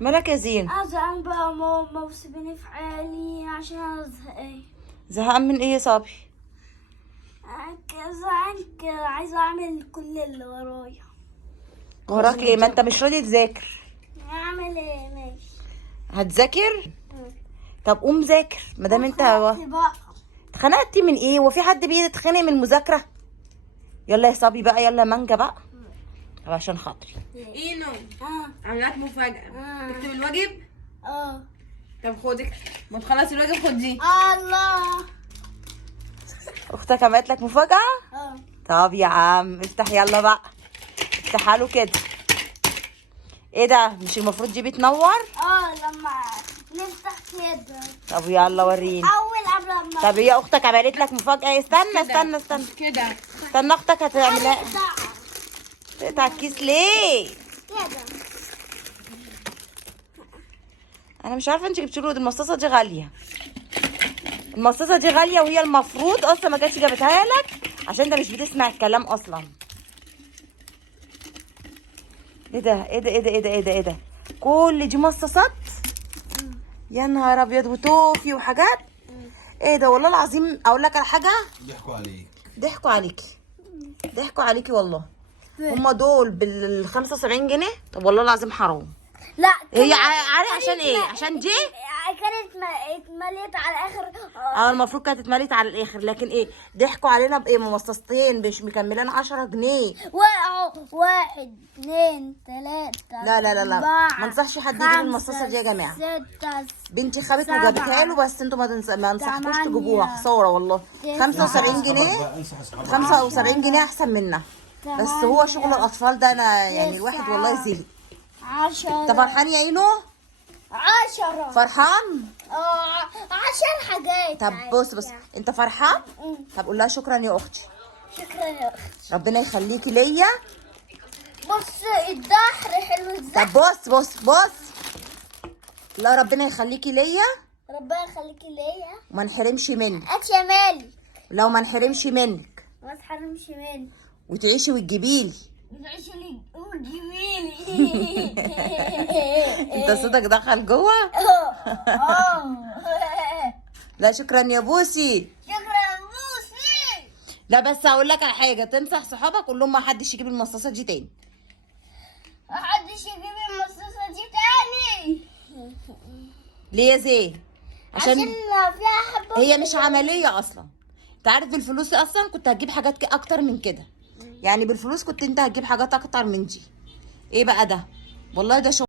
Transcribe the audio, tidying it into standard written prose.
مالك يا زين؟ ازعل بقى ماما وسيبيني في حالي عشان انا زهقان. زهقان من ايه يا صبي؟ زهقان كده، عايزه اعمل كل اللي ورايا. وراك ايه؟ ما انت مش راضي تذاكر. اعمل ايه؟ ماشي. هتذاكر؟ طب قوم ذاكر ما دام انت بقى. اتخنقتي من ايه؟ وفي حد بيتخانق من المذاكره؟ يلا يا صبي بقى، يلا مانجا بقى. طب عشان خاطري. اينو عاملات مفاجأة. تكتب الواجب؟ طب خدك، ما تخلص الواجب خد دي. الله. اختك عملت لك مفاجاه؟ طب يا عم افتح يلا بقى، افتحها له كده. ايه ده؟ مش المفروض دي بتنور؟ لما نفتح كده. طب يلا وريني. اول قبل ما طب هي اختك عملت لك مفاجاه؟ استنى كده استنى، اختك هتعملها. تقطع الكيس ليه؟ كده. انا مش عارفه انت جبتي له المصاصه دي غاليه. المصاصه دي غاليه، وهي المفروض اصلا ما كانتش جابتها لك عشان انت مش بتسمع الكلام اصلا. ايه ده ايه ده ايه ده ايه ده ايه ده ايه ده؟ كل دي مصاصات؟ يا نهار ابيض، وتوفي وحاجات. ايه ده؟ والله العظيم اقول لك على حاجه، ضحكوا عليك. ضحكوا عليكي والله. هما دول بال 75 جنيه. طب والله العظيم حرام. لا هي عارف عشان ايه؟ عشان دي كانت اتمليت على الاخر. المفروض كانت اتملت على الاخر، لكن ايه ضحكوا علينا بايه؟ مصاصتين مش مكملين 10 جنيه. واحد اتنين تلاتة لا أربعة ما انصحش حد يجيب المصاصه دي يا جماعه. ستة بنتي خدت سبعة وجابتها له، بس انتوا ما انصحكوش تمانية تجيبوها، خساره والله. 75 جنيه 75 جنيه احسن منها. بس هو شغل الاطفال ده انا يعني الواحد والله زهق. 10. انت فرحان يا اينو؟ 10. فرحان؟ 10 حاجات. طب بص انت فرحان؟ طب قول لها شكرا يا اختي. شكرا يا اختي. ربنا يخليكي ليا. بص الدحر حلو ازاي. طب بص لا ربنا يخليكي ليا ربنا يخليكي ليا وما نحرمش منك. يا مالي. لو ما نحرمش منك ما تحرمش مني. وتعيشي وتجيبيلي. بتعيشي لي وتجيبيلي. انت صوتك دخل جوه. لا شكرا يا بوسي. شكرا بوسي. لا بس هقول لك على حاجه، تنصح صحابك قول لهم ما حدش يجيب المصاصه دي تاني. محدش يجيب المصاصة دي تاني. ليه يا زين؟ عشان فيها حبة. هي مش عمليه اصلا. انت عارف بالفلوس اصلا كنت هتجيب حاجات اكتر من كده. يعني بالفلوس كنت انت هتجيب حاجات اكتر من دي. ايه بقى ده؟ والله ده شغل.